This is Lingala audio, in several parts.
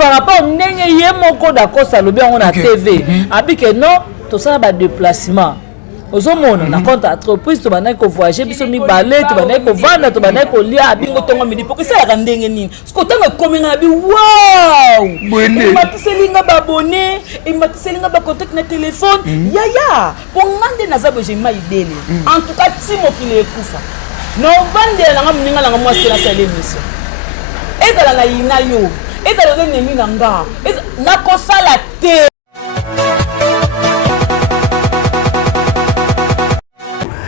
par rapport ndenge ye moko d'accord ça le bien on a TV abi que non tout ça ba déplacement ozomona na compte entreprise to bana ko voyager biso mi balé to bana ko vanda to bana ko lia abi ngotongo midi pour que ça ya ndenge nini siko tanga komenga na bi wow matiselinga ba abonné et matiselinga ba contact na téléphone ya pour ngande na zabo je maibele en tout cas timo kile kufa no vande la ngamuninga la ngamwa sela sa l'émission ezala na ina yo ezala nini na nga na ko sala te.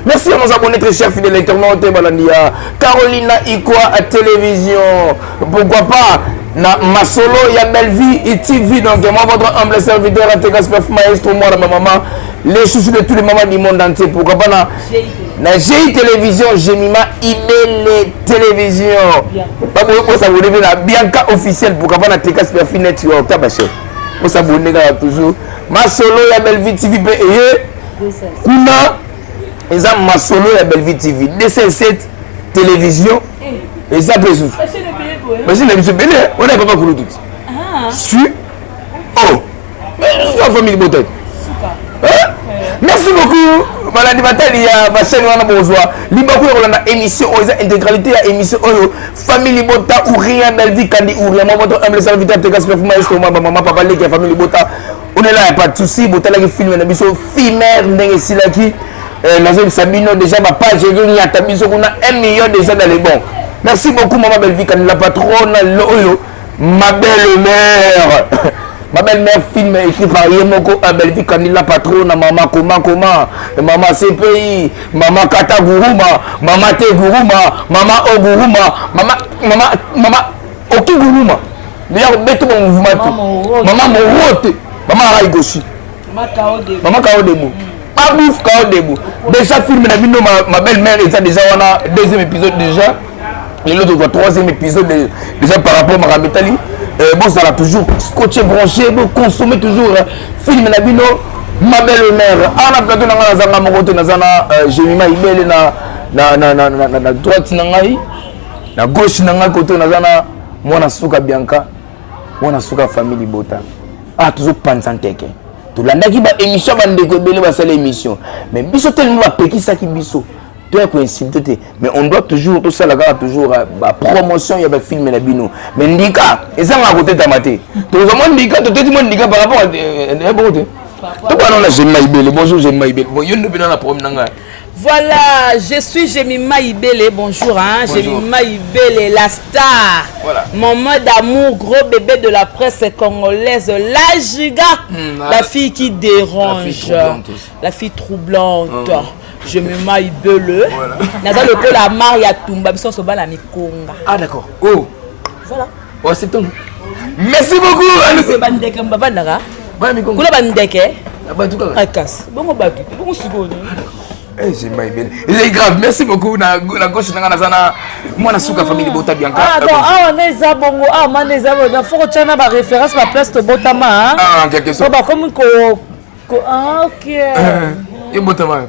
Merci à nos abonnés très chers fidèles internautes. Carolina Ikwa à télévision. Pourquoi pas na Masolo ya Belle-Vie et TV. Donc moi votre humble serviteur à Tegasperf Maestro, moi ma maman, les chouchous de tous les mamans du monde entier. Pourquoi pas na GI télévision, Jemima Ibele télévision. Pas pour s'abonner la Bianca officielle. Pourquoi pas na Tegasperf Network tabaché. Pour s'abonner toujours. Masolo ya Belle-Vie TV et Kuna et ça Masolo et Belle-Vie TV, DC7 télévision et ça peut souffrir. Mais c'est l'émission Bélé, on n'a pas couru tout. Su oh, mais c'est la famille Botet. Merci beaucoup. Maladi Batal, il y a ma chaîne, on a besoin. Libakou, on a émission, on a intégralité, il y a émission, famille Bota ou rien, Belle-Vie Kandi ou rien. Moi, votre humble serviteur, Tegasperf Maestro, maman, papa, les famille Bota. On est là, il n'y a pas de souci. Bota, là, qui filme, on a besoin de filmer, qui Nazim Sabino déjà ma page il y a tabiso qu'on a 1 million déjà dans les bons. Merci beaucoup maman Belle-Vie quand la patronne ma belle-mère. Ma belle-mère film écrit par Yemoko Belle-Vie quand la patronne maman comment maman CPI maman Kata Guruma maman Te Guruma maman Oguruma maman Oki Guruma. Bien bête mon mouvement maman Morote maman Raigoshi maman Kaodemo. Abouf quand debout. Déjà film ma belle-mère est déjà on a deuxième épisode déjà. Et l'autre troisième épisode déjà par rapport à Marametali. Bon ça l'a toujours scotché branché, bon consommer toujours film Nabino ma belle-mère. On a plateau dans la zone Morote dans zana Jemima Ibele na droite nangai na gauche nangai côté na zana mwana suka Bianca mwana suka famille Bota. Ah toujours Pansanteke. Tout l'année ba émission ba ndeko belé ba sala émission mais biso tellement ba peki ça qui biso tu as coïncidé mais on doit toujours tout ça là toujours ba promotion ya ba film na bino mais ndika et ça à côté tamaté tout le monde ndika tout le monde ndika par rapport à bon tout pas non là Jemima Ibele bonjour Jemima Ibele bon yo ndobina na problème nanga. Voilà, je suis Jemima Ibele, bonjour, hein, Jemima Ibele, la star, voilà. Maman d'amour, gros bébé de la presse congolaise, la giga, la fille qui dérange, la fille troublante, Jemima Ibele, voilà. Le peu la Maria Tumba, biso soba la Mikonga. Ah d'accord, oh, voilà. Oh, c'est tout. Merci beaucoup. C'est Bandeke Mbavandara. Ouais, Mikonga. Kula Bandeke. Ah, casse. Bon, batu, bon, sigone. Jemima Ibele. C'est grave, merci beaucoup. Na gauche na zana moi na suka famille Bota Bianca. Ah donc ah neza bongo ah maneza bongo faut que tu na ba référence ba place to Botama. Ah en quelque sorte. Ba comme ko ah OK. Et Botama.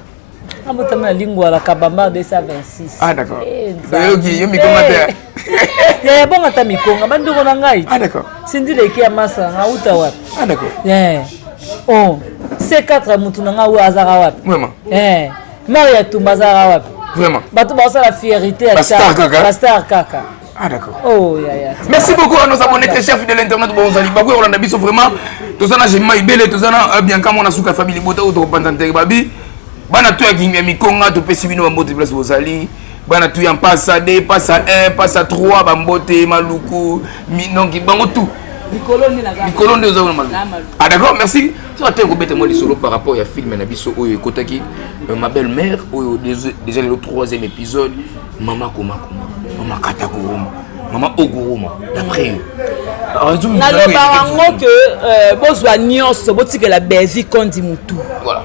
Ah Botama lingua la Kabamba 226. Ah d'accord. OK, yo Mikonga te. Ya bonga ta Mikonga bandoko na ngai. Ah d'accord. Sindi leki ya masa na uta wapi. Ah d'accord. Oh, C4 mutu na nga azara wapi. Vraiment. Maria Tumbazara wapi. Vraiment. Bato ba la fierté à Star Kaka. Ah d'accord. Oh ya. Merci beaucoup à nos abonnés très chers fidèles internet bonzali. Bakou on a biso vraiment. Tozana Jemima Ibele, tozana Bianca mona suka famille Bota auto Pansanteke babi. Bana tu ya kinga Mikonga to pesi bino bambote place bozali. Bana tu ya passa 2, passa 1, passa 3 bambote maluku minongi bango tout. Nicolas de Zone. Ah d'accord, merci. Tu vas te remettre moi solo par rapport à film Nabiso Oyo Kotaki. Ma belle-mère, déjà le 3e épisode, Maman Koma, Maman Kataguruma, Maman Oguruma. D'après eux. Na le barango que bozwa nyonso botika la Belgique kondi mutu. Voilà.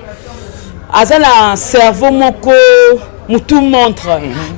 Azala cerveau moko mutu montre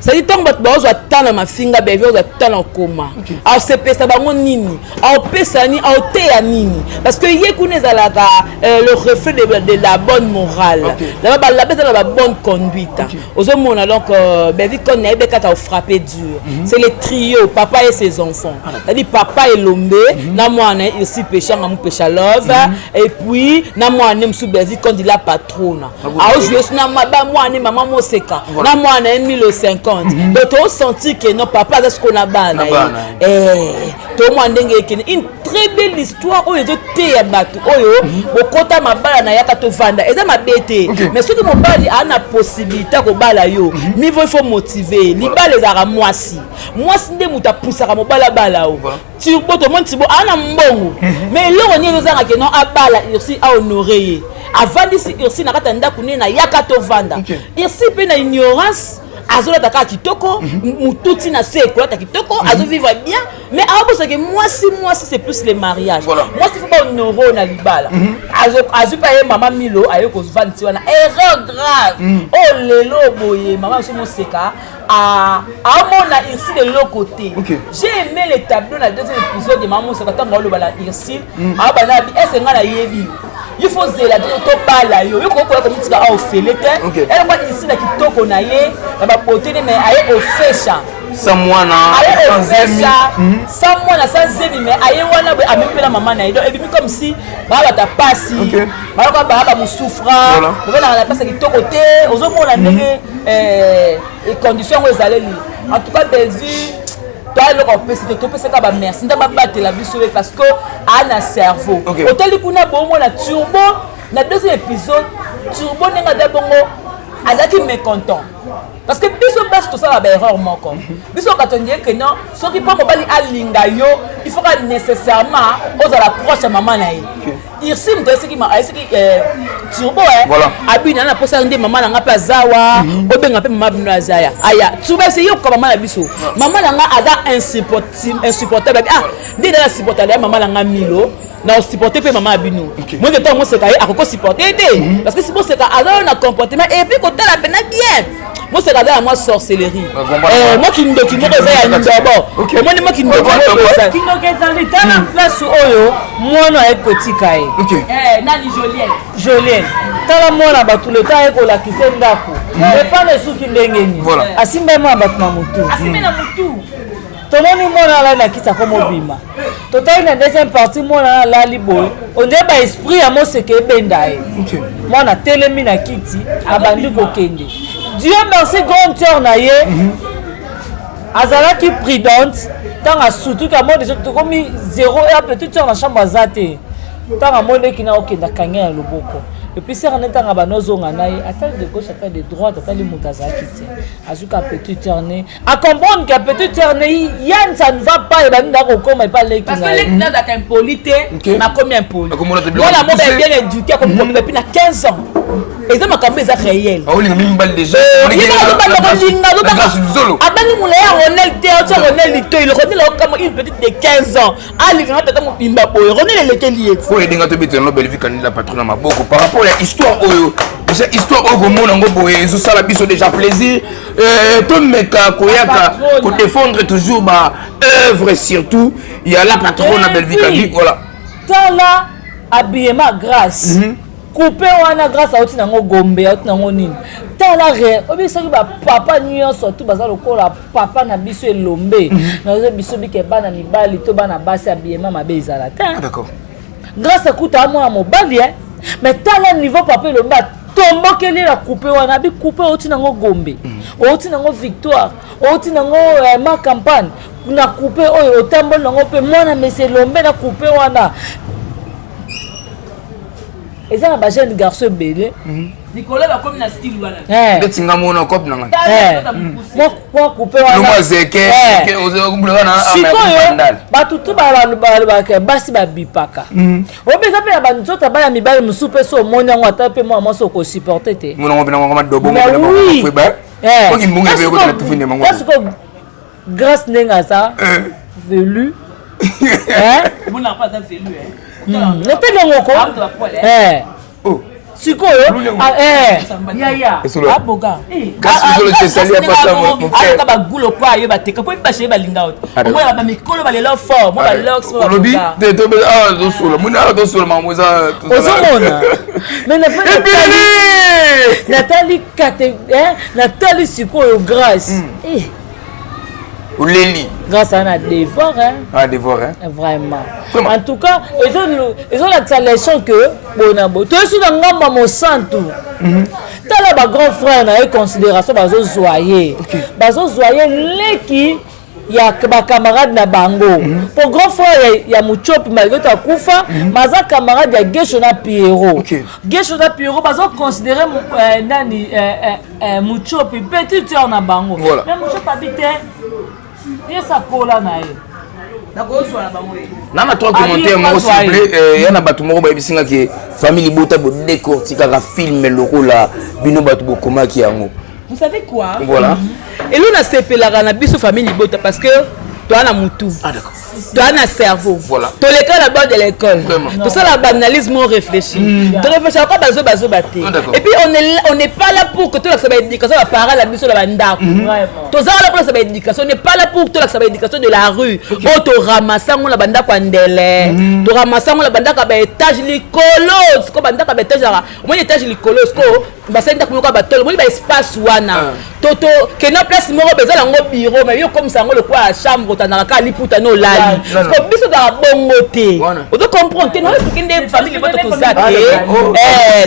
ça dit tant bato bazwa tala mafinga bebe bazwa tala koma alors c'est pesa bango nini alors pesa ni alors te ya nini parce que ye kuna ezalaka le reflet de la bonne morale la bête la bonne conduite ozomona donc bebe kon na ebeka ta frapper dur c'est le trio papa et ses enfants c'est-à-dire papa et Lombe na mwana ici péchanga mu pécha love et puis na mwana msu bezi kon dit la patronne alors je suis na mwana maman moseka na mwana 1050 donc on senti que non papa est ce qu'on a bana to mwana ndenge kene une très belle histoire oyo te ya bato oyo bokota mabala na yaka to vanda eza mabete mais ce que mobali a na possibilité ko bala yo niveau il faut motiver libala ezara mwasi nde muta poussaka mobala bala o turbo to mon tibo ana mbongo mais loko nyelo zanga ke non abala ursi a honorer avant d'ici ursi na kata ndako ne na yaka to vanda ursi pe na ignorance azola taka kitoko mututi na se ekola ta kitoko azo vivre bien mais abo c'est que moi c'est plus les mariages moi c'est faut pas honorer na libala azo pa ye mama Milo ayo ko vanti wana erreur grave oh lelo boye mama so mo seka à mona ici de l'autre côté j'ai aimé les tableaux dans le deuxième épisode de maman seka tango lo bala ici a bana bi est nga na yebi il faut zela to bala yo ko ko ko mutika a ofelete elle va ici na kitoko na ye ba beauté mais aye ofesha sans moi sans zemi mais aye wana a même la maman na ido et puis comme si ba ta pasi ba ko ba mu souffrant on a la place kitoko te ozomona ndenge et conditions aux allées en tout cas des vies toi le compétiteur to pesa ka ba merci ndaba battre la vie sauver parce que a un cerveau hôtel kuna bongo na turbo na deuxième épisode turbo nenga da bongo azaki mécontent parce que biso bas tout ça la erreur moko biso quand on dit que non ce qui pas mobali alinga yo il faut pas nécessairement aux à la proche maman na ye irsi mto ce qui ma ce qui turbo abina na posa ndé maman na pa zawa obenga pe maman bino azaya aya tuba c'est yo comme maman na biso maman na nga aza insupportable ndé na supportable maman na nga Milo na supporter pe maman abino moi de temps moi c'est caillé à quoi supporter parce que si bon c'est ka alors na comportement et puis côté la peine bien moi c'est regarder à moi sorcellerie moi qui me documente ça ya d'abord moi qui me documente qui no dans l'état na place oyo moi na ekotika nani Jolienne tala mwana batu le temps eko la kisenda ko et pas les sous qui ndengeni asimba mwana batu na mutu tomoni mona la na kisa comme obima total na deuxième partie mona la liboy on dit ba esprit ya moseke bendae mona telemi na kiti abandi ko kende Dieu merci grand cœur na ye azala ki prudente tanga surtout ka mode je comme 0 et petite sur la chambre azate tanga mode ki na okenda kanya ya loboko. Et puis, c'est un état banozonga naï, attaque de gauche, attaque de droite, attaque de moutazaki. Azuka petit tourné. À comprendre qu'à petit tourné, Yann, ça ne va pas, et ben, d'accord, comme il parle. Parce que les gens ont une polité, ma combien poli. Moi, la mode est bien éduquée, comme depuis 15 ans. Et ça m'a campé, ça réel. Ah oui, il y a une balle déjà. Il y a une balle déjà. Abani Moulaya, Ronel Théâtre, Ronel Lito, il renaît là comme une petite de 15 ans. Ah, les gens ont une balle, Ronel le lequel. Faut aider à te mettre dans belle vie quand la patronne m'a beaucoup. Par rapport à l'histoire, cette histoire au monde en gros, ils ont ça la biso déjà plaisir. Tout mec Koyaka, pour défendre toujours ma œuvre surtout. Il y a la patronne à belle vie quand voilà. Tala habillement grâce. Coupé wana grâce à otina ngo gombe otina ngo nini tala re obisaki ba papa nyonso tout baza lokola papa na biso elombe na zo biso bike bana mibali to bana basi habillement mabe ezala ta d'accord grâce à kuta moi mobali mais tala niveau papa elombe tombokeli la coupé wana bi coupé otina ngo gombe otina ngo victoire otina ngo ma campagne na coupé oyo otambol ngo pe mwana monsieur elombe na coupé wana. Et ça, ma jeune garçon belé. Nicolas va comme na style voilà. Beti ngamona cop nanga. Moi couper wana. Moi zeke ozo kumbula na amandal. Ba tutu ba ke basi ba bipaka. Obeza pe ba nzota ba ya mibali musupe so moni ngo atape moi so ko supporter te. Mona ngo bina ngo madobo mo fwe ba. Ko kimbunga be ko na tufine mango. Parce que grâce nenga ça velu. Mona pas ta velu Nete ngoko. Oh. sikoyo yaya aboga aka bagulo po ayo bateka po basheye balinga oto omoya bamikolo balela fort mo balox olobi ozomona mais Nathalie sikoyo grâce Leli. Grâce à un devoir, hein? Un devoir, hein? Vraiment. En tout cas, ils ont la leçon que, bon, tout ce dans le monde santo. T'as là, grand frère, on a eu considération, bazo zoyer. Bazo zoyer, l'équipe, il y a ma camarade na bango. Pour grand frère, il y a Mouchop, malgré ta koufa, ma camarade, il y a Geshona Pierrot. Geshona Pierrot, bazo considéré Mouchop, petit tueur na bango. Mais Mouchop habitait. Et ça pour la naïe. Nana trois commentaires moi s'il vous plaît yana batu moko ba bisinga ke famille bota bo décortiquer ka film le rôle bino batu bo koma ki yango. Vous savez quoi? Voilà. Et l'on a sepelaka na biso famille bota parce que toi na mutu. Ah d'accord. Toi na cerveau. Voilà. Toi l'école là-bas de l'école. Tout ça la banalisme on réfléchit. Tu réfléchis encore bazo baté. Et puis on n'est pas là pour que toi ça va éducation la parole la biso la banda. Tout ça là pour ça va éducation, on n'est pas là pour toi ça va éducation de la rue. Oh to ramassa on la banda kwandele. To ramassa on la banda ka ba étage likolo, ko banda ka ba étage là. Moi étage likolo ko ba senda ko ba tolo, moi ba espace wana. Toto que na place moko besoin ngo bureau mais yo comme ça ngo le quoi chambre tanaka liputa no lali. Parce que biso da bongote. On doit comprendre non est-ce que des familles boto to ça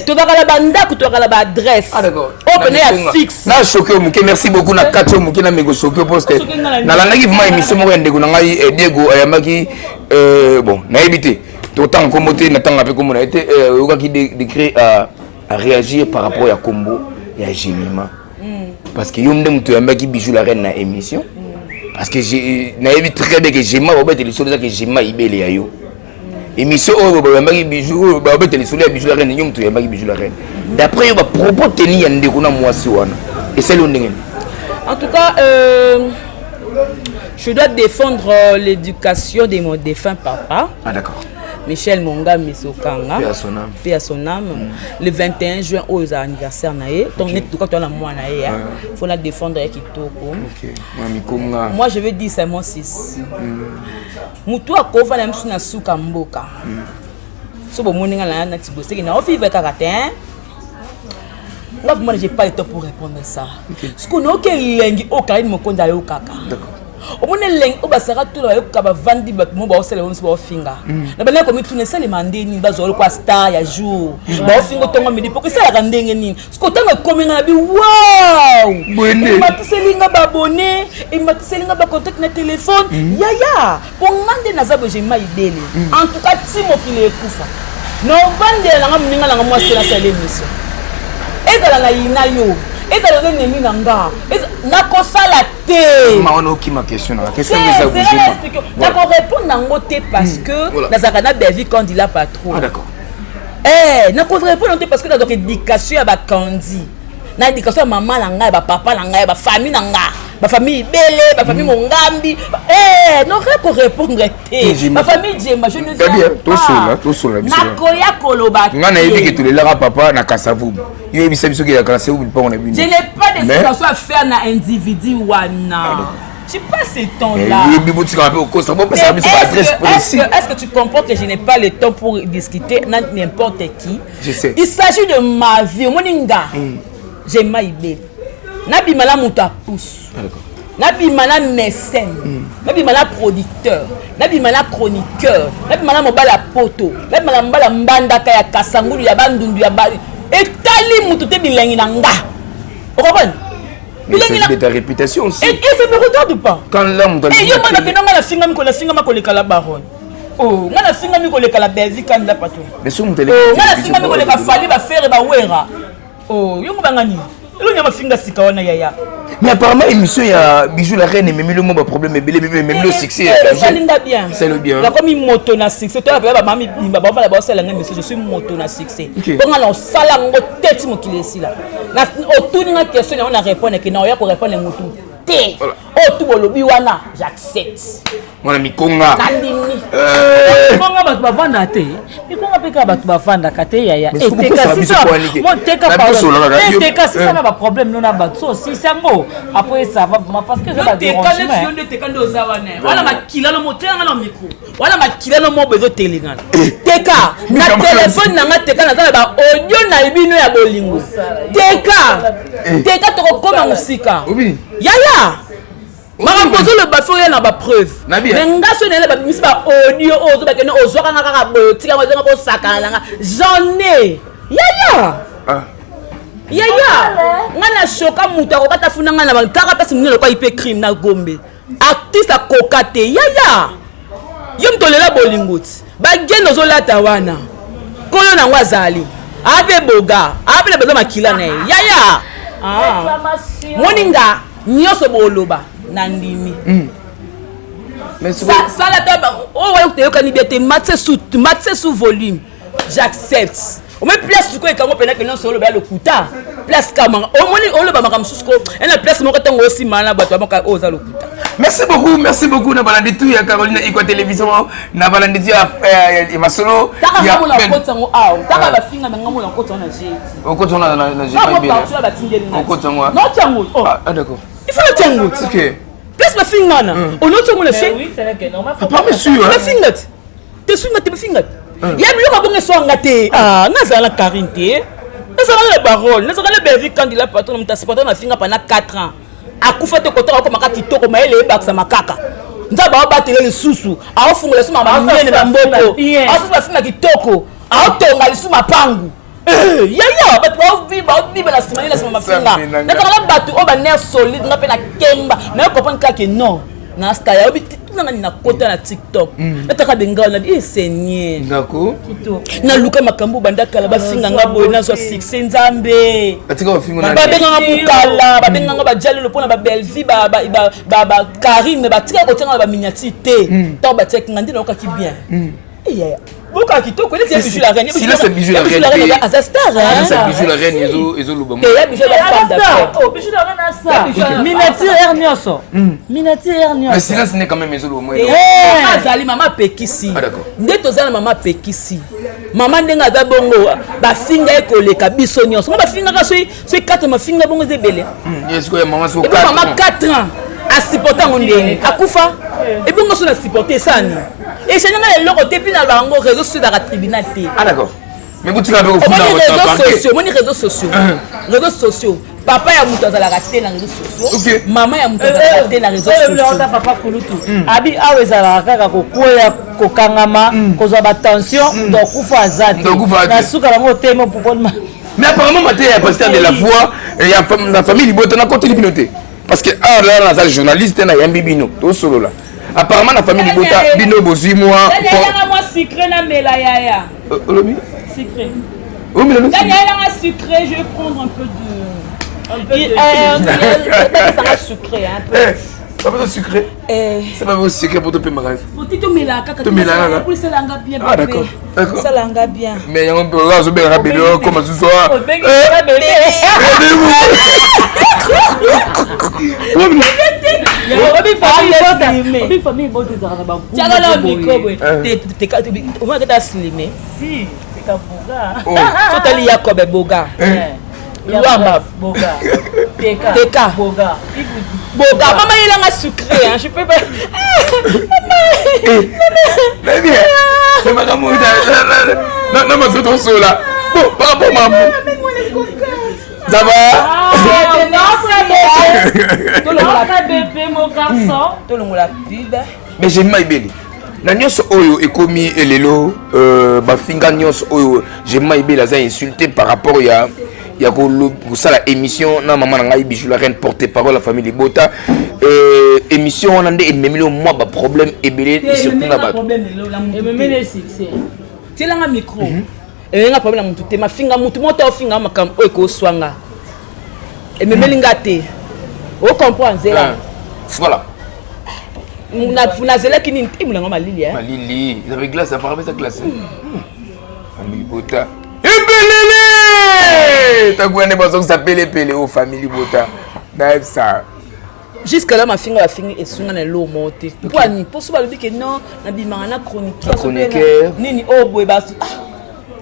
to da la banda ko to la ba adresse. Ah d'accord. Open ya fixe. Na choqué muke merci beaucoup na katio muke na mego choqué parce que na la nagi vraiment émission mo ndeko na ngai Diego ayamaki bon na éviter autant commoté na tanga pe comme on a été okaki décret à réagir par rapport à Combo et à Jemima. Parce que yo ndem to yambaki bijou la reine na émission. Parce que j'ai naïvi très bien que Jemima va être les choses que Jemima ibele ya yo. Émission oh ba yambaki bijou ba être les choses bijou la reine yo to yambaki bijou la reine. D'après yo ba propos teni ya ndeko na mwasi wana. Et c'est le ndenge. En tout cas je dois défendre l'éducation de mon défunt papa. Ah d'accord. Michel Monga Misokanga. Paix à son âme. Le 21 juin, aux anniversaire naé. Donc, quand on a moi naé, faut la défendre avec Kitoko. Moi, je veux dire c'est mon 6. Moutou a kofa na msuna suka mboka. So bon moninga la na tibosé na ofive karatin. Là, moi, j'ai pas le temps pour répondre à ça. Ce qu'on a aucun lengi au carré mon compte d'aller au caca. D'accord. Au moins lengi au basara tout le kaba vandi bat mo ba osele on se ba finga. Na bana ko mitune sale mandeni ba zo ko star ya jour. Ba fingo tongo midi pour que ça la ndenge nini. Ce qu'on tanga komenga na bi wow. Bonne. Matiselinga ba abonné et matiselinga ba contact na téléphone. Yaya. Pour ngande na zabo Jemima ibele. En tout cas timo kile kufa. No vande na ngaminga na ngamo sela sale mission. Ezala na ina yo. Ezala na nemi na nga. Na ko sala te. Maono ki ma question na question les abouger. Na ko répondre nango te parce que na zakana David quand il a pas trop. Ah d'accord. Na ko répondre te parce que dans éducation ya ba kandi. Na éducation maman na nga ba papa na nga ba famille na nga. Ma famille belle, ma famille Mongambi. Non, rien répondre. Ma famille Djemba, je ne sais pas. Tout seul, Nakoya Koloba. On a dit que tous les lara papa na Kassavou. Il y a des qui a Kassavou, on a vu. Je n'ai pas de situation à faire na individu wana. Je n'ai pas ce temps-là. Est-ce que tu comprends que je n'ai pas le temps pour discuter n'importe qui? Je sais. Il s'agit de ma vie. Moninga. Jemima Ibele. Nabi mala muta pousse. Nabi mala mécène. Nabi mala producteur. Nabi mala chroniqueur. Nabi mala mobala poto. Nabi mala mbala mbanda kaya kasangulu ya bandundu ya bali. Et tali mutu te bilengi nanga. Vous comprenez? Mais c'est de ta réputation aussi. Et ça me regarde pas. Quand l'homme doit. Et yo mana ke nanga la singa mi ko le kala baron. Oh, ngana singa mi ko le kala Belgique kanda pato. Mais so mutele. Oh, ngana singa mi ko le ka fali ba faire ba wera. Oh, yo ngani. Mais apparemment, l'émission, il y a Bijou la reine, mais le mot problème, mais le succès. Ça linda bien. C'est le bien. La comme une moto na succès. Toi, la maman, je suis moto na succès. Quand on sala ngo tête mo qu'il est ici là. Na autour d'une question, on a répondu que non, il y a pour répondre moto. Té. Oh tout bolobi wana, j'accepte. Mon ami Konga. Konga ba vanda té. ikonga peka batu bafandaka te yaya teka sisa na baproblème no na bato so si sango après ça va parce que je wala makila no motenga na micro wala makila no mo bezo telinga teka na téléphone nanga teka na ba audio na ibino ya bolingo teka to koma musika yaya mara pozo le bafo ya na ba preuve mais ngaso nele ba misi ba audio ozo ba kene ozo kanga kaka botika ngo zenga bo sakala j'en ai yaya ngana shoka mutu akokata funa ngana bantaka pesi munelo kwa ipe crime na Gombe artiste akokate yaya yo mtolela bolingoti bageno zolata wana koyo nango azali ape boga ape le bezo makila na yaya moninga nyoso boloba na ndimi sala taba o wa te yokani bete matse sous volume j'accepte o me place ko ekango pena ke non solo ba le kuta place kama o moni o le ba makam susko ena place moko tango aussi mana bato ba o za le kuta. Merci beaucoup na balandi tout ya Caroline Ikwa télévision na balandi tu ya masolo ya mo la kotango taka ba finga na ngamo la kotona jet o kotona na jet ba o kotona non tango d'accord il faut le tango OK place ba finga na o no tango le fait oui c'est vrai que normal pas monsieur ba finga te swinga te ba finga ya biloko bonge swanga te ngazala karinte ngazala la parole ngazala bevi quand il a patron mutasi patron na finga pendant 4 ans akufa te kotaka ko makati toko maele ebakisa makaka nzaba obatele lisusu aofungola suma manyene na mboko afufa finga kitoko aotonga lisuma pangu yaya bato baoviba na sima na sima mafinga nataka bato oba nerf solide nga pe na kemba na comprendre kaka non na staya obi tuna na kota na TikTok nataka benga na Seigneur d'accord na luka makambo bandaka la bafinga nga boye na so succès nzambe atika bafinga na babenga nga bukala babenga nga bajali le pona ba Belvi ba Karine batika kotenga ba miniature to ba tek ngandi na okaki bien yaya boka kitoko ile bijou la reine si là c'est bijou la reine azastar c'est bijou la reine ezo luba et ya bijou la femme d'affaires bijou la reine ça miniature ernioso mais si là ce n'est quand même ezo luba azali mama pekisi d'accord nde tozala mama pekisi mama ndenga za bongo bafinga ekoleka biso nyonso ngo bafinga ka so 4 mafinga bongo zebele est-ce que maman so 4 mama 4 ans a supporter ngondeni akufa et bongo so na supporter sani et c'est nga le lokote puis na bango réseaux sociaux dans tribunal té d'accord mais vous tu l'avez au fond dans réseaux sociaux papa ya mutu azala raté na réseaux sociaux maman ya mutu azala raté na réseaux sociaux papa kulutu abi awezala kaka kokoya kokangama kozwa ba tension donc kufa azate na suka bango temo popolma mais apparemment maté ya pasteur de la foi et ya la famille Libota na côté libinoté parce que là na journaliste na yambi bino to solo là apparemment la famille Libota bino bozui moi moi sucré na mela yaya olobi sucré oh mais là yaya sucré je vais prendre un peu ça va sucré un peu pas besoin de sucré c'est pas besoin de sucré pour te payer ma rêve petit mela kaka pour ça langa bien ah d'accord ça langa bien mais on peut raser bien rapide comme ce soir obi famille bote za na ba tiaga la micro on va que slimé si c'est ka boga so tali Yakob boga Luamba boga teka boga maman il a sucré hein je peux pas mais bien mais madame non mais c'est trop solo là bon par rapport à maman ça va bébé mon garçon tout le monde la pub mais j'ai mal belé na nyonso oyo ekomi elelo bafinga nyonso oyo j'ai mal belé za insulté par rapport ya kosala émission na maman na ngai Bijou la reine porte-parole la famille Libota émission wana nde ememeli moi ba problème ebele surtout na bato ememeli succès tilanga micro nga problème mutu te mafinga mutu moto ofinga makambo oyo koswanga ememeli ngate o comprendre zela voilà na zela kini ntimu na malili malili ils avaient glace apparemment ça classe famille Libota ebelele takwane bazo s'appeler pele au famille Libota naïf ça jusqu'à là ma finga la finga et sunga na lo monter pour ni pour so ba lobi que non na bimanga na chroniqueur chroniqueur nini o boy ba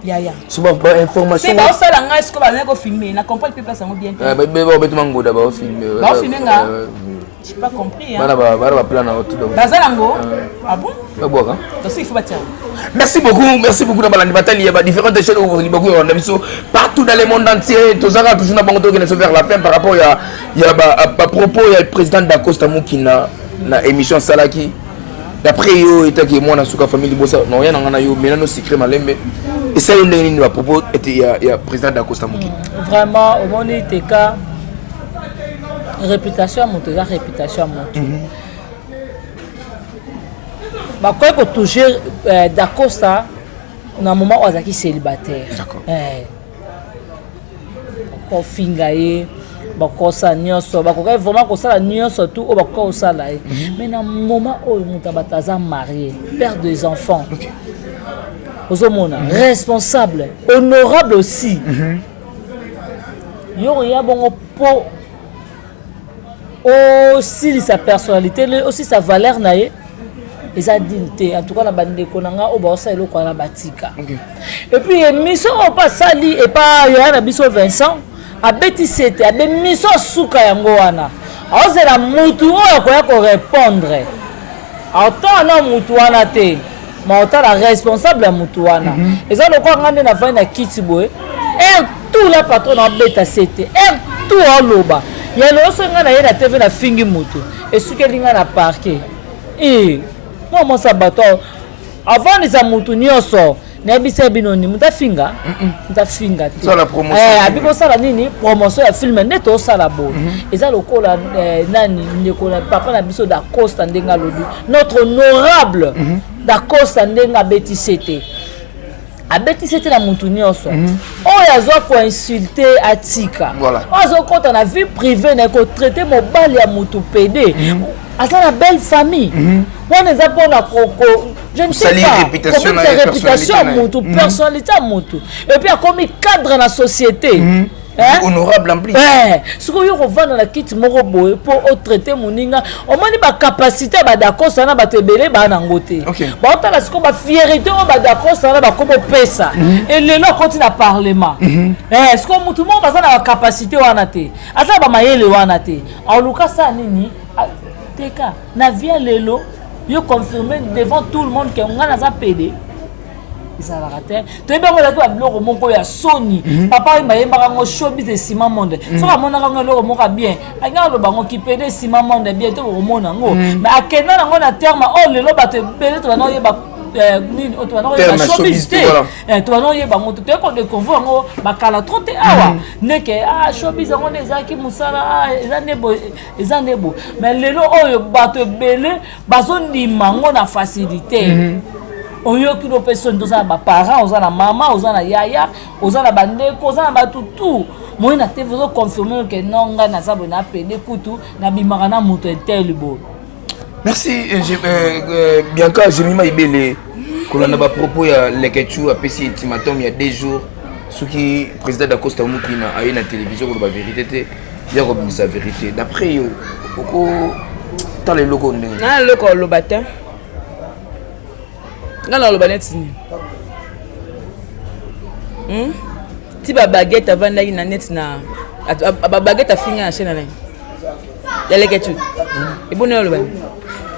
Yaya. C'est pas information. C'est pas ça la ngais ko ba ko filmer, na comprendre plus place bien. Mango d'abord filmer. Ba filmer nga. J'ai pas compris hein. Ba plan na tout donc. Bazalango. Ah bon? Ba boka. Donc il faut bâtir. Merci beaucoup dans Balandi Bataille, il y a différentes échelles où beaucoup on a vu partout dans le monde entier, tous ça toujours na bango qui vers la fin par rapport il y a à propos il y a le président d'Acosta qui na émission Salaki. D'après yo était que moi na suka famille bossa non rien na yo mais no secret malembe et ça il y a propos était il y a président d'Acosta Muki vraiment au monde était cas réputation monte la réputation monte bah quoi pour toucher d'Acosta dans moment où azaki célibataire ko fingaye bakosa nyonso bakoka vraiment kosala nyonso tout o bakosala mais na moment où mutabataza marié père des enfants ozomona responsable honorable aussi yo ya bongo po aussi sa personnalité aussi sa valeur naie eza dignité en tout cas la bande konanga o ba sa eloko na batika et puis mission o pas sali et pas ya na biso Vincent abeti sete abe miso suka yango wana ozela mutu oyo koya ko répondre autant na mutu wana te mais autant la responsable ya mutu wana eza lokwa ngande na vana kiti boye tout la patron na beta sete tout oloba ya lo senga na yena TV na fingi mutu esukelinga na parquet moi ça bato avant les amutu nyonso na bisa binoni mutafinga mutafinga te ça la promotion abiko sala nini promotion ya film neto sala bo eza lokola nani ndekola papa na biso d'Acosta ndenga lobi notre honorable d'Acosta ndenga betisete abetisete na mutu nyonso oyo azwa ko insulter atika azo kota na vie privée na ko traiter mobali ya mutu PD asa na belle famille on les apprend à coco je ne sais pas réputation mutu personnalité mutu et puis a commis cadre dans la société honorable en plus ce que yo revendre na kiti moko boye pour traiter moninga au moins ba capacité ba d'Acosta na ba tebele ba na ngote ba otala ce ko ba fierté o ba d'Acosta na ba komo pesa et lelo continue à parlement ce que mutu mo ba na capacité wana te asa ba mayele wana te en luka sa nini teka na via lelo yo confirmer devant tout le monde que on a za PD ça va rater tu es bien là toi bloko moko ya Sony papa il m'a yemba ngo showbiz de Simon Monde so ka mona ngo loko moko bien anga lo bango ki PD Simon Monde bien to ko mona ngo mais akena ngo na terme oh lelo ba te bele to na yeba nini o to na yeba showbiz te to na yeba ngo to ko découvrir ngo bakala trop te awa neke showbiz ngo ezaki musala eza nebo mais lelo oyo ba te bele bazo ndima ngo na facilité oyoki no personne toza ba parents oza na mama oza na yaya oza na bandeko oza na batutu moi na te vous confirmer que non nga na sabo na pede kutu na bimaka na moto intel bo merci Bianca Jemima Ibele kolanda ba propos ya Lekechu apesi ultimatum il y a 2 jours ce qui président d'Acosta Muki na ayi na télévision ko ba vérité te ya ko sa vérité d'après yo ko dans les locaux na loko lobata ngana lo baneti ti ba baguette avanda na net na ba baguette afinga na chaîne na ya Lekechu e bona lo ban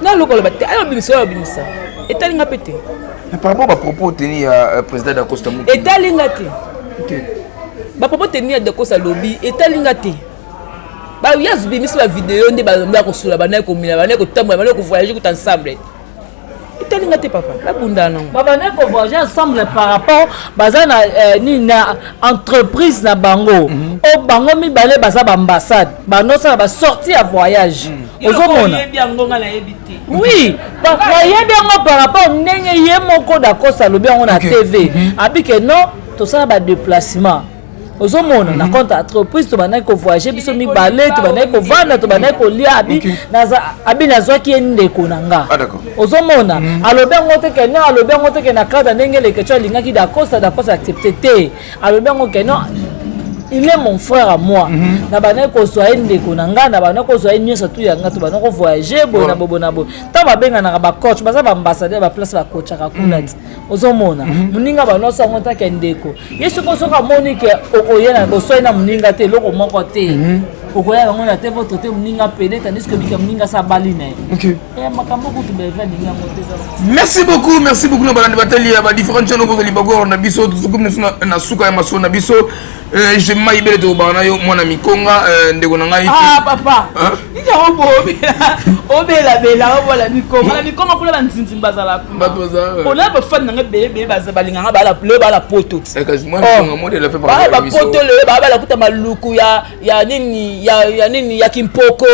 na lo ko lo batte ayo bimisa etalinga pete par rapport à propos tenu à président d'Acosta Muki etalinga te ba propos tenu à d'Acosta lobby etalinga te ba yazu bimisa ba vidéo nde ba ko sula ba na ko mina ba na ko tambo ba na ko voyager tout ensemble papa la bunda non baba ne ko voyager ensemble par rapport bazana ni na entreprise na bango o bango mi balé baza ba ambassade bano ça ba sortir à voyage ozomona oui ba yebi ngo par rapport ndenge ye moko d'Acosta lobi ngo na TV abike non to ça ba déplacement ozomona na compte entreprise to bana ko voyager biso mi balé to bana ko vanda to bana ko lia abi na zwa ki ndeko nanga ozomona alobe ngote ke na alobe ngote ke na kada ndenge Lekechu lingaki d'Acosta accepté te alobe ngo ke no il est mon frère à moi. Na bana ko so ndeko na nga na bana ko so nyonso tu ya nga to bana ko voyager bona bona bo. Ta ba benga na ba coach ba za ba ambassadeur ba place ba coach ka kulati. Ozomona. Muninga bana so ngota ke ndeko. Yesu ko so ka monike okoyena ko so na muninga te loko moko te. Okoya bango na te votre te muninga pele tandis que bika muninga sa balina. OK. Makambo ko tu beva ninga moteza. Merci beaucoup na bana batali ya ba différentes chaînes ko libago na biso to comme na suka ya maso na biso. Je m'aibele to bana yo mwana mikonga ndeko na ngai. Ah papa. Ija obela bela obola mikonga. Na mikonga kula banzinzi bazala. Baboza. Ola ba fan na bebe bazabalinga nga bala ple bala poto. Kasi moi mikonga modèle fait par ba poto le bala kuta maluku ya nini ya kimpoko.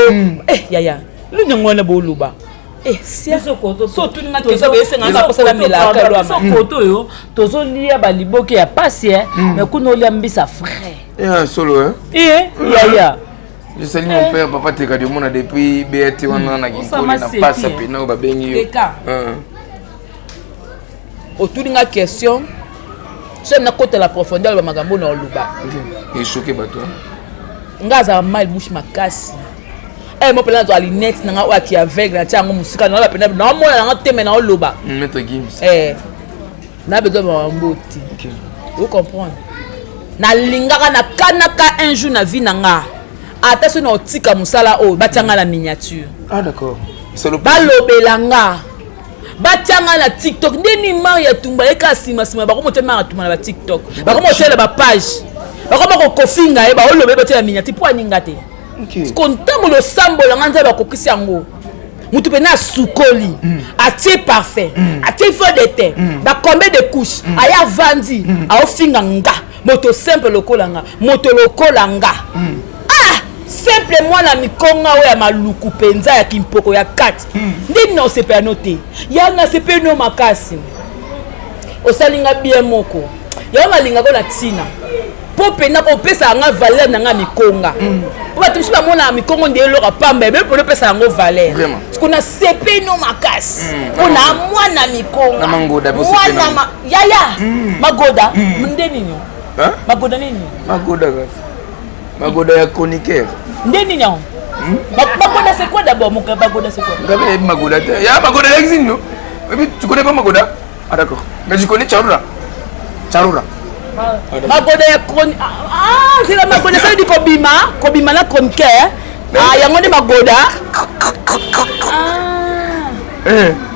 Ya. Lu nyongona boluba. Si so tu nga keso be senga nga posala melaka lo so koto yo tozo lia baliboke ya pasi mais kuno lia mbisa frère solo ya je salue mon père papa te kadi mona depuis BT wana na kimpoli na pasa pena ba bengi yo autour nga question so na côté la profondeur ba magambo na oluba et choqué bato nga za mal bouche makasi mo pela to alinette na nga wa ki avec na tiango musika na ba pena na mo na nga teme na oloba maître Gims na bezo ba mboti vous comprendre na lingaka na kanaka un jour na vie na nga ata so na otika musala o batanga na miniature d'accord c'est le balobelanga batanga na TikTok ndeni Maria Tumba eka sima bako motema na Tumba na TikTok bako motela ba page bako bako kofinga ba olobe batela miniature po aninga te kontango lo sambo la nganja ba kokisi yango mutu pena sukoli atie parfait atie feu de terre ba combien de couches aya vandi a ofinga nga moto simple lokolanga moto lokolanga simple mwana mikonga oya maluku penza ya kimpoko ya 4 ndini na osepe note ya na sepe no makasi osalinga bien moko ya malinga ko na tina po pena ko pesa nga valeur na nga mikonga po batumisi ba mona mikongo ndelo ka pamba be po pesa ngo valeur kuna sepe no makasi ona mwana mikonga na mangoda po sepe no ya magoda ndeni nyo magoda nini magoda ya chroniqueur ndeni nyo magoda c'est quoi d'abord mon magoda c'est quoi ngabe magoda ya magoda existe non tu connais pas magoda ah d'accord mais je connais charura magoda ya c'est la magoda ça dit kobima la chroniqueur yango de magoda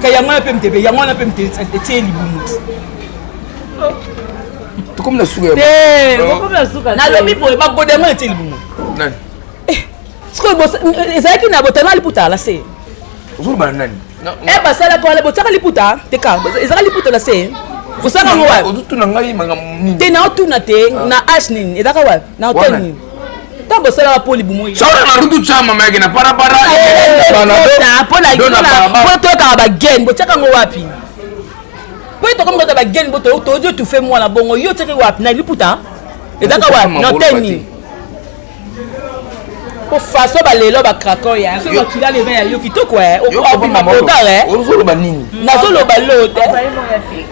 ka yango na pemtebe yango na pemtebe teli bumu to comme la souga na lobi boy magoda ngo teli bumu nani ezalaki na botana liputa la se ozoloba nani basala ko la botaka liputa teka ezalaka liputa la se kosaka ngo wapi ozotuna ngai nini te na otuna te na ash nini ezalaka wapi na hotel nini ta bosalaka po libumu chaura na rutu chama meke na parapara po tokaka bageni botiaka ngo wapi po tokomikota bageni bo todio tufe mwana bongo yo tiaki wapi na liputa ezalaka wapi na hotel nini po faso balelo bakrakor ya so bakila leva ya yo kitoko obima botare ozoloba nini nazoloba lote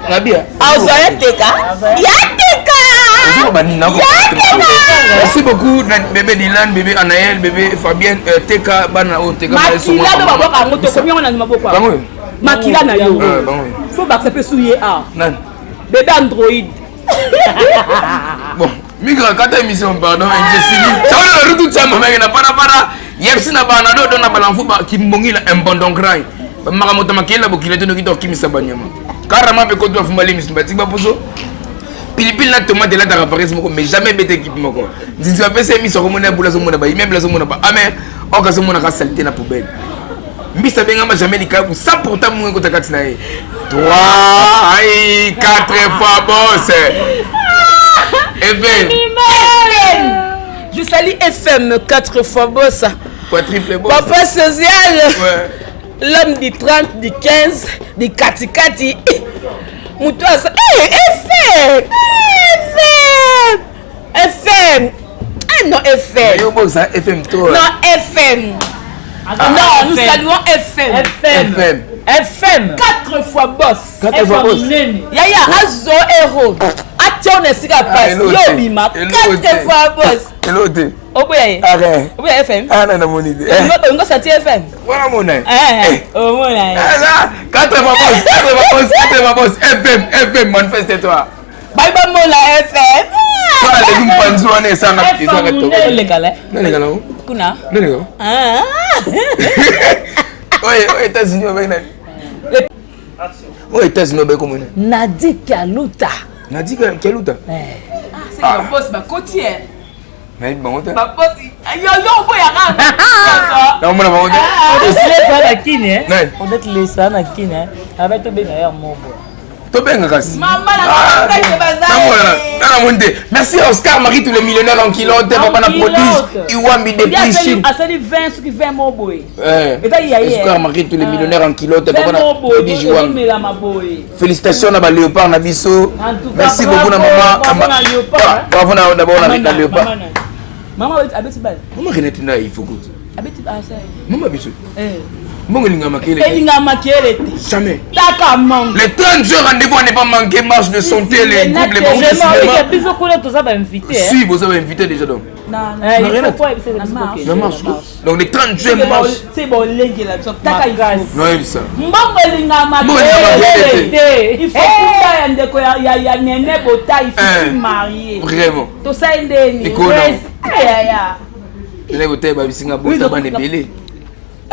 nabia azaya teka ozoloba nini merci beaucoup bébé Dylan bébé Anaël bébé Fabienne teka bana o teka makila do baboka ngo to komi ngona maboko makila na yo faut baksepe souye nan bébé Android bon migra kata émission pardon ingesini chaula la rutu chama meke na para yepsi na bana do na balanfu ba kimbongi la embondon cry ba maka moto makela bokile to kito kimisa banyama karama be ko do fumali misimba tiba poso pilipili na tomate la ta paris moko mais jamais bete équipe moko nzinzi ba pesa émission ko mona bula zo mona ba imem bula zo mona ba amen o ka zo mona ka saleté na poubelle mbisa benga ma jamais likabu 100% mungo takati na ye 3 ay 4 fois boss FM. Je salue FM 4 fois boss. Quoi triple boss. Papa social. Ouais. L'homme du 30, du 15, du Kati. Moutoua ça. FM. Ah non, FM. Yo boss FM toi. Non, FM. Non, nous saluons FM. FM. 4 fois boss. 4 fois boss. Yaya Azo Hero. tia on esika passe yo bima 4 fois boss elote oboya arrête oboya FM ana na monide ngo sati FM voilà mon nez oh mon nez 4 fois boss FM manifeste-toi bye bye mon la FM toi les mpanzo on est ça na petite le gala kuna ouais États-Unis avec nani aux États-Unis avec comment Nadi Kaluta c'est le boss ba côtier mais bon ba boss yo boya nga non mon avant on est les sana kine avec to benga ya mobo to benga kasi maman la ka bazar merci à Oscar Marie tous les millionnaires en kilote papa na prodige Iwambi depuis Chine a sali 20 ce qui 20 mobo Oscar Marie tous les millionnaires en kilote papa na prodige Iwambi félicitations na ba léopard na biso merci beaucoup na maman bravo na d'abord na léopard maman abeti bal maman Renette na il faut que abeti asa maman biso Mon jamais. Les 30 jours rendez-vous n'est pas manqué, marche de santé, les groupes, les banques de cinéma. Si, vous avez invité déjà donc. Non, marche. Donc les 30 jours marche. C'est bon, les gars, non, il ça. Il faut qu'il y a Néné Bota, il faut marier. Vraiment. Tout ça est des Néné Bota, il va bisinga Bota, il va belé.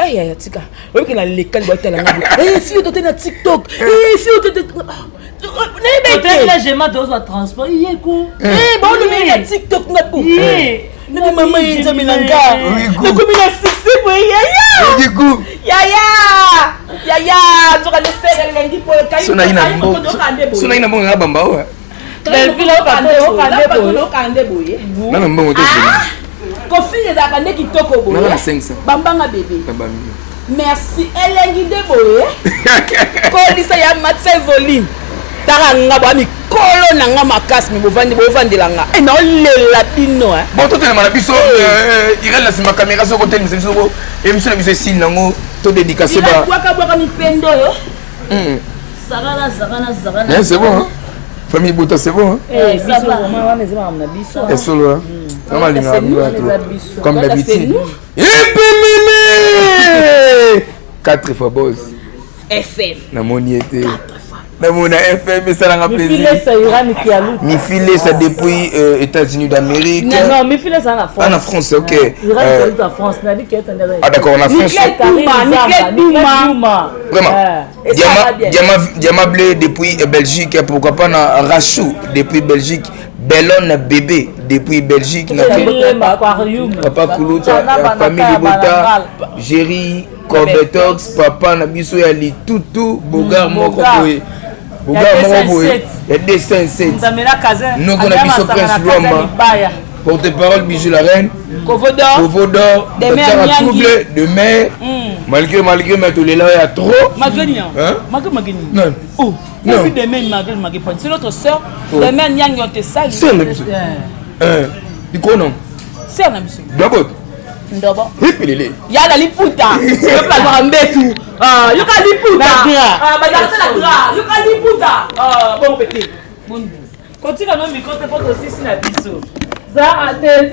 Aïe, tika. Oui, que la lécale doit être là. Eh, si tu es dans TikTok. Eh, si tu es. Peut-être que j'ai mal de transport. Il est cool. Eh, bon, on est TikTok. Non, maman, il est milanga. Le combien de succès pour Yaya. Du coup. Yaya, tu vas laisser lundi pour le caillou. Sona ina bonga bamba wa. La ville au Kandeboye. Non, non, bon, Kofi les akande qui toko boye. Bambanga bébé. Merci elengi de boye. Kolisa ya matse volume. Taranga ba mi kolo nanga makasi mi bovandi langa. E na olela bino hein. Bon tout na biso irel la sima caméra so côté mi so et mi so na biso signe nango to dédicacé ba. Kwa mi pendo yo. Zagana. C'est bon hein. Famille Bota c'est bon hein. Eh ça va maman mais ça m'a biso. Et solo hein. Comme d'habitude. 4 fois boss. FM. Na moni était. Na mona FM ça n'a plaisir. Mi filé ça depuis États-Unis d'Amérique. Non, mi filé ça en France. En France, OK. En France, ah d'accord, en France. Vraiment. Diamant blé depuis Belgique, pourquoi pas na Rachou depuis Belgique. Bellon bébé depuis Belgique. Papa Koulouta, famille Bota, Géry, Corbetox, papa Nabiso Yali, Toutou, Bogar Mokoboé. Bogar Mokoboé, et des 5-7. Nous on a Biso Prince Roma. Porte-parole Bijou la Reine. Kovodor, trouble de mer. Malgré mais tous les là il y a trop. Magani. Non. Oh. Non. C'est notre soeur. Demain Nyang te sali. C'est Nabiso. Du coup non. C'est Nabiso. D'abord. Ndobo. Hipilele. Yala liputa. Yo pa mbetu. Ah, yo ka liputa. Ah, ba la gra. Yo ka liputa. Ah, bon petit. Bon. Continue à nous micro pour aussi si na biso. Ça a des